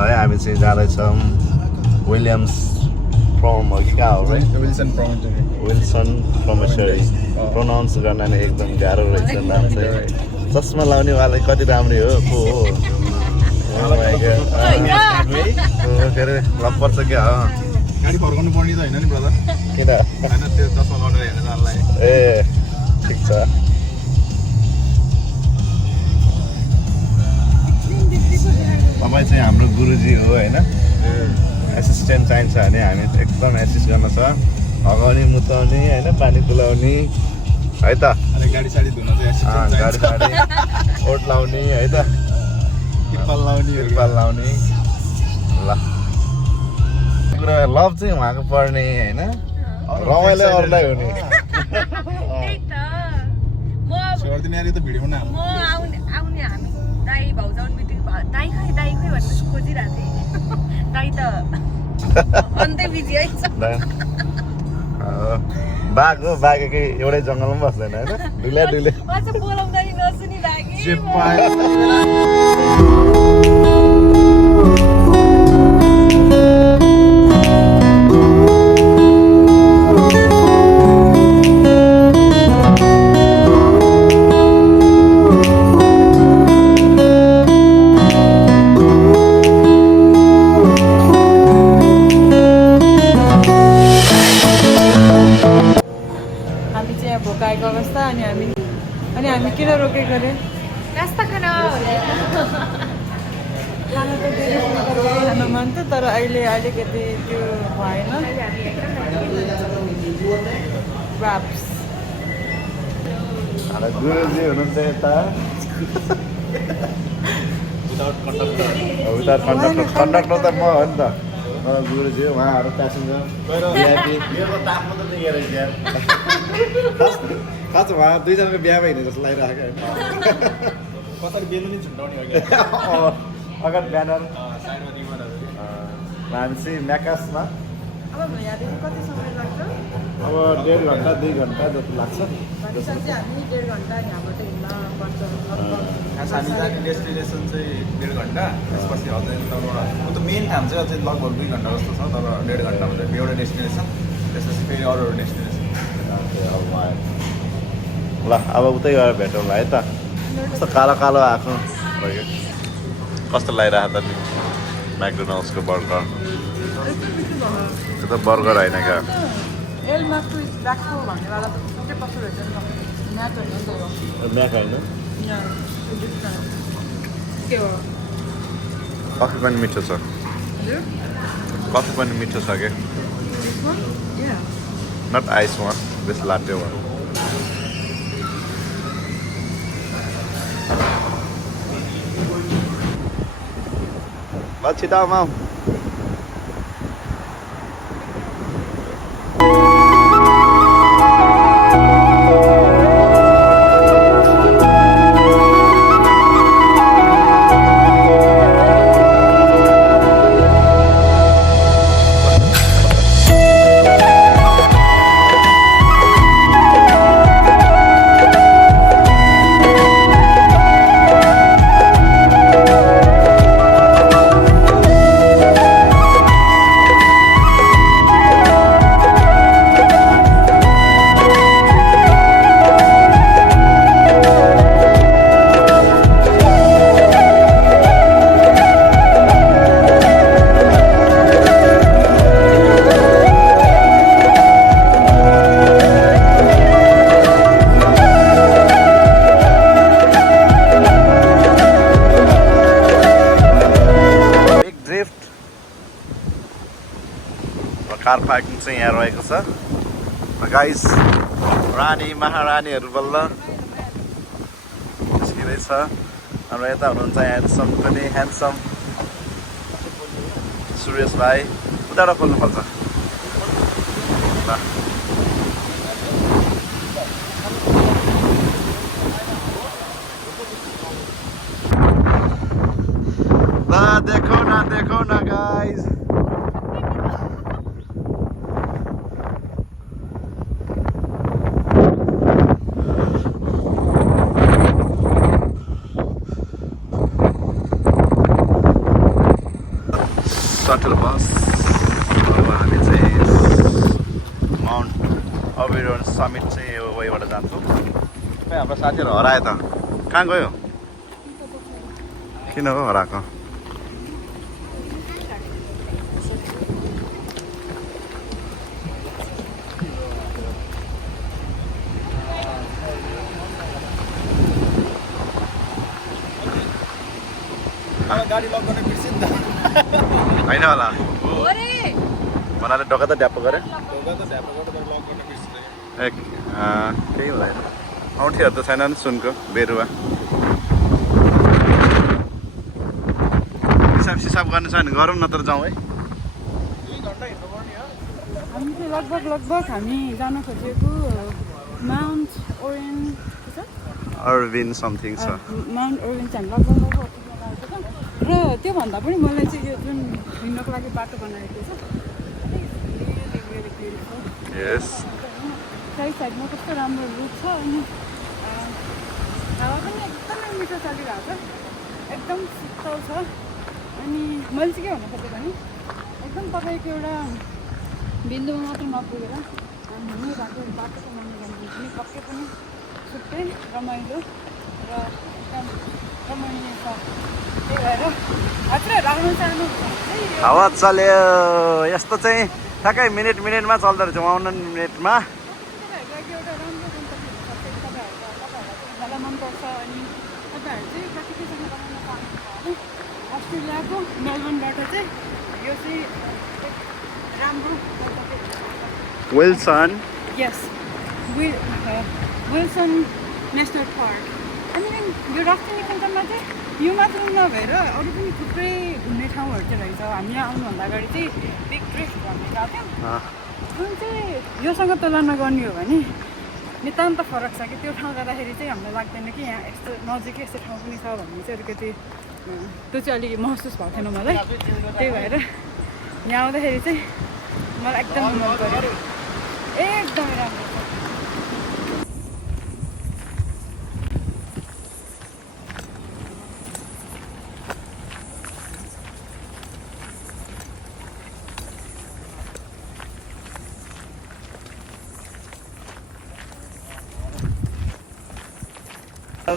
है हामी चाहिँ जाँदैछौँ विलियम्स प्रम हो कि कहाँ हो है विल्सन प्रमेसरी प्रोनाउन्स गर्न नै एकदम गाह्रो रहेछ नाम चाहिँ चस्मा लाउनेवाला कति राम्रै हो को हो के अरे लग पर्छ क्या हो गाडी फर्काउनु पर्ने त होइन नि ब्रदर किन होइन त्यो चस्मा लगाउनु हेर्ने जानलाई ए ठिक छ तपाईँ चाहिँ हाम्रो गुरुजी हो होइन एसिस्टेन्ट चाहिन्छ भने हामी एकदम एसिस्ट गर्न छ अगाउने मुताउने होइन पानी तुलाउने है त अनि गाडी साडी धुन चाहिँ गाडी साडी ओट लाउने है त तिर्पाल लाउने ल कुरा लभ चाहिँ उहाँको पर्ने होइन रमाइलो अरूलाई हुने अर्डिनेरी त भिडियो न म आउने हामी दाइ भाउजाउन मिटिङ दाइ खै भन्नु खोजिरहेको थिएँ दाइ त अन्त्य बिजी है बाघ हो बाघ एकै एउटै जङ्गलमा बस्दैन होइन डुले अझ बोलाउँदा नि नसुनि भागे हामी किन रोकेको रे नास्ता खान खाना त धेरै खान मन थियो तर अहिले अलिकति त्यो भएन राप्स गुरुजी हुनुहुन्छ यता विदाउट कन्डक्टर त म हो नि त गुरुजी उहाँहरू प्यासेन्जर मेरो त आफ्नो त यहाँ रहेछ खास उहाँ दुईजनाको बिहामा हिँड्ने जस्तो लागिरहेको होइन कसरी बेलु नि झुन्डाउने हो अगाडि ब्यानर साइडमा रिबनहरू हामी चाहिँ म्याकासमा अब यहाँदेखि कति समय लाग्छ अब 1.5 घन्टा 2 घन्टा जति लाग्छ भनेपछि हामी 1.5 घन्टा यहाँबाट हिँड्न पर्छ खास हामी जाने डेस्टिनेसन चाहिँ 1.5 घन्टा त्यसपछि अझै तब मेन ठाउँ चाहिँ अझै लगभग 2 घन्टा जस्तो छ तर 1.5 घन्टामा चाहिँ एउटा डेस्टिनेसन त्यसपछि फेरि अरू डेस्टिनेसन ल अब उतै गएर भेटौँला है त कस्तो कालो कालो आएको भयो कस्तो लागिरहेको त नि म्याकडोनल्ड्सको बर्गर त्यो त बर्गर होइन क्या एलमाको ब्याकको भन्नेवाला त के कस्तो रहेछ नि म्याच होइन नि त म्याक होइन के हो कफी पनि मिठो छ कफी पनि मिठो छ क्या नट आइस वान बेस लाटे वान ल छिटो आऊ कार पार्किङ चाहिँ यहाँ रहेको छ गाइस रानी महारानीहरू बल्ल निस्किँदैछ हाम्रो यता हुनुहुन्छ ह्यान्डसम पनि ह्यान्डसम सुरेश भाइ उताबाट खोल्नुपर्छ ल देखो न गाइस सटल बस अब हामी चाहिँ माउन्ट अभिरोन समिट चाहिँ वहीबाट जान्छौँ। खै हाम्रो साथीहरू हरायो त, कहाँ गयो? किन हो हराएको? गाडी लक गर्ने बिर्सिन् त होइन होला अरे भन्नाले ढोका त ड्याप्प गरे ढोका त ढ्यापबाट लक गर्ने बिर्सिन्छ केही हुँदैन। औँठीहरू त छैन नि सुनको बेरुवा। हिसाब गर्नु छ भने गरौँ नत्र जाउँ है। 2 घन्टा हिँड्नुपर्ने हो। हामी चाहिँ लगभग हामी जान खोजेको माउन्ट ओरेन के छ अर्विन समथिङ छ। माउन्ट ओरेन चाहिँ हामी लगभग र त्योभन्दा पनि मलाई चाहिँ यो जुन हिँड्नको लागि बाटो बनाएको छ यस साइड साइडमा कस्तो राम्रो रुट छ अनि हावा पनि एकदमै मिठो चलिरहेको छ, एकदम शीतल छ। अनि मैले चाहिँ के भन्नु खोजेको भने एकदम तपाईँको एउटा बिन्दुमा मात्र नपुगेर हिँड्नु भएको बाटोको मनोरञ्जन पनि पक्कै पनि छुट्टै रमाइलो र एकदम रमणीय छ। त्यही भएर हजुर राख्नु चाहनु हावा चल्यो यस्तो चाहिँ ठ्याक्कै मिनेटमा चल्दो रहेछ 52 मिनटमा। तपाईँहरूको लागि एउटा राम्रो गन्तव्य हुनसक्छ तपाईँहरूलाई मनपर्छ अनि तपाईँहरू चाहिँ कतिसँग बनाउन चाहनुहुन्छ भने अस्ट्रेलियाको मेलबर्नबाट चाहिँ यो चाहिँ एक राम्रो गन्तव्य हुनसक्छ। विल्सन यस विल्सन नेसनल पार्क। अनि यो राष्ट्रिय निकुञ्जमा चाहिँ यो मात्र नभएर अरू पनि थुप्रै घुम्ने ठाउँहरू चाहिँ रहेछ। हामी यहाँ आउनुभन्दा अगाडि चाहिँ बिग ट्रिप भन्ने गएको थियौँ, जुन चाहिँ योसँग तुलना गर्ने हो भने नितान्त फरक छ कि त्यो ठाउँ जाँदाखेरि चाहिँ हामीलाई लाग्दैन कि यहाँ यस्तो नजिकै यस्तो ठाउँ पनि छ भन्ने चाहिँ अलिकति त्यो चाहिँ अलिक महसुस भएको थिएन मलाई। त्यही भएर यहाँ आउँदाखेरि चाहिँ मलाई एकदमै मन पऱ्यो, एकदमै राम्रो छ।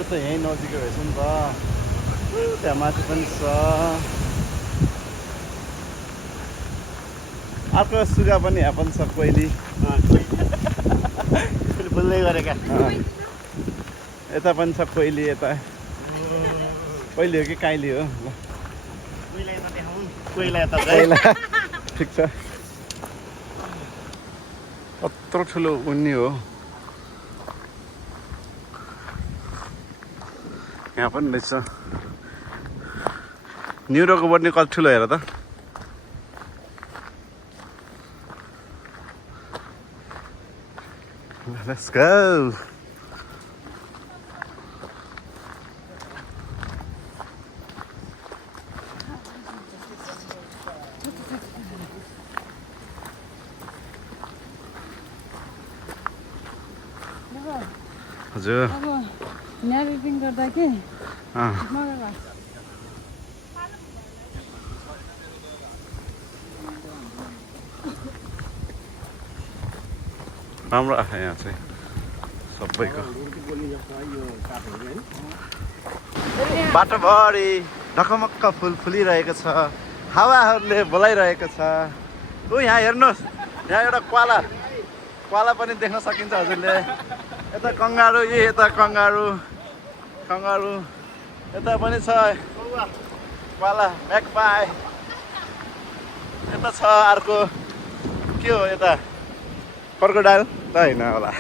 त यहीँ नजिकै रहेछ नि त, त्यहाँ माथि पनि छ। अर्को सुगा पनि यहाँ पनि छ कोइली फुल्दै गरेका। यता पनि छ कोइली, यता कोइली हो कि काइली हो? कोइला ठिक छ। कत्रो ठुलो उन्नी हो। यहाँ पनि रहेछ न्युरोको बढ्ने कति ठुलो हेर त। Let's go. हजुर अब न्याभिगेटिङ गर्दा के मजा लाग्छ। राम्रो आयो यहाँ चाहिँ सबैको बाटोभरि ढकमक्क फुल फुलिरहेको छ, हावाहरूले बोलाइरहेको छ। ऊ यहाँ हेर्नुहोस्, यहाँ एउटा क्वाला पनि देख्न सकिन्छ हजुरले। यता कङ्गारू, यता कङ्गारू, यता पनि छ क्वाला, म्याकपाई। यता छ अर्को के हो, यता क्रोकोडाइल त होइन होला,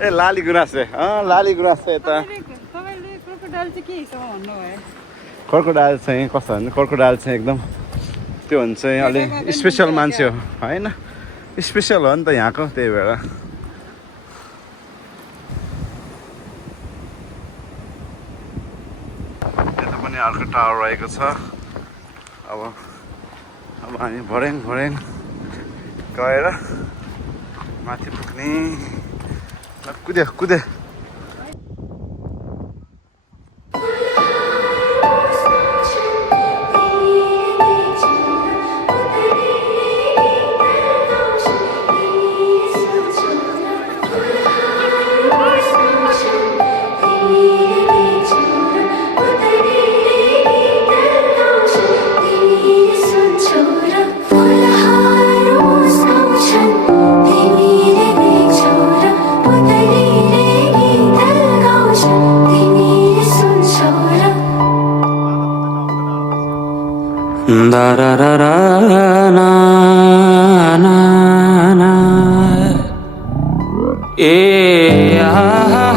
ए लाली गुराँस रे। लाली गुराँस छ यता। तपाईँले क्रोकोडाइल चाहिँ के हिसाबमा भन्नुभयो? क्रोकोडाइल चाहिँ कस्तो भने क्रोकोडाइल चाहिँ एकदम त्यो हुन्छ अलि स्पेसल मान्छे हो होइन, स्पेसल हो नि त यहाँको, त्यही भएर। यता पनि अर्को टावर रहेको छ। अब हामी भर्याङ गएर माथि पुग्ने। कुदे da da da da na na na. Yeah.